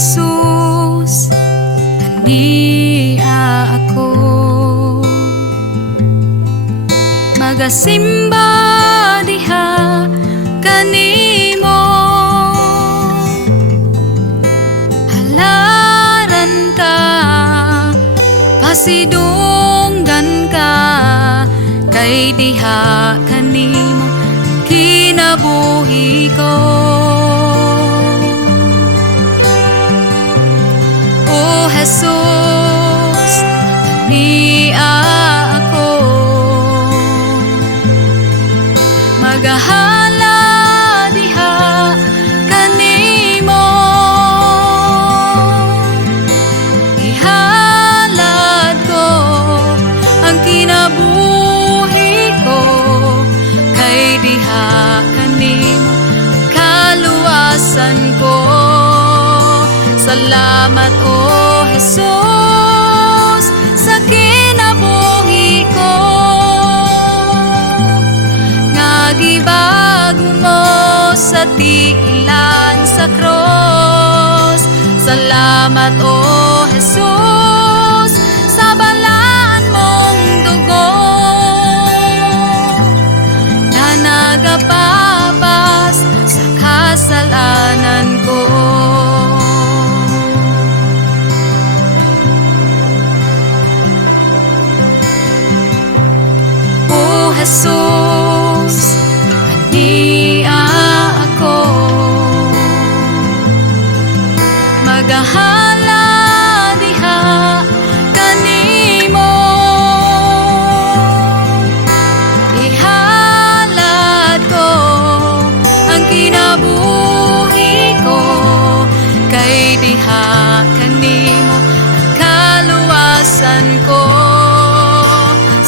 Jesus, kaniya ako magasimba diha kanimo. Halaran ka, pasidunggan ka, kay diha kanimo kinabuhi ko. O Jesus, kaniya ako magahala diha kanimo. Ihalad ko ang kinabuhi ko, kay diha kanimo kaluwasan ko. Salamat o Jesus sa kinabuhi ko, nga gibago mo sa tiilan sa cross. Salamat o Jesus sa balaan mong dugo, na nagapapas sa kasalanan ko. O Jesus, kaniya ako magahala diha kanimo. Ihalad ko ang kinabuhi ko, kay diha kanimo kaluwasan ko.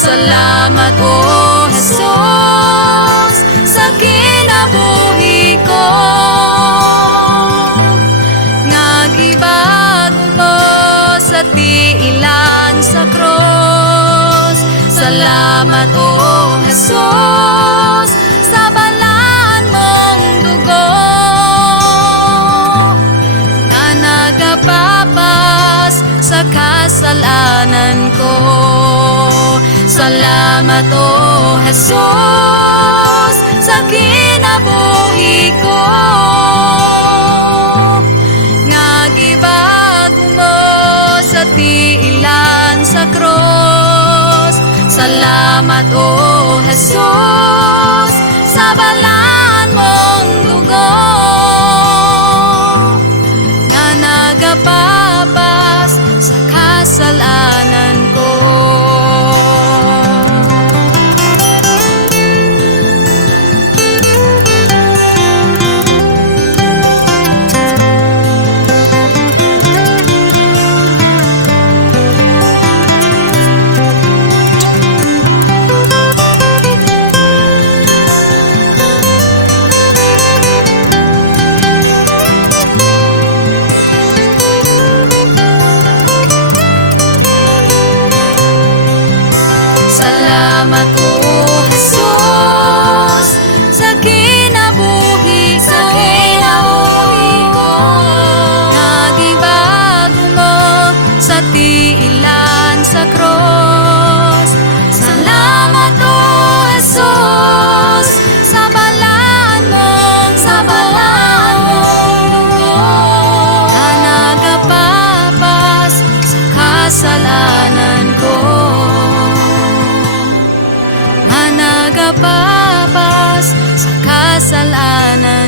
Salamat o Jesus sa kinabuhi ko, nga gibago mo sa tiilan sa cross. Salamat o Jesus sa balaan mong dugo, na nagapapas sa kasalanan ko. Salamat o Jesus sa kinabuhi ko, nga gibago mo sa tiilan sa cross. Salamat o Jesus sa balaan mong dugo, nga nagapapas sa kasalanan ko. Salamat o Jesus sa kinabuhi ko, nga gibago mo sa tiilan sa cross. Salamat o Jesus sa balaan mong dugo, na nagapapas sa kasalanan ko, nagapapas sa kasalanan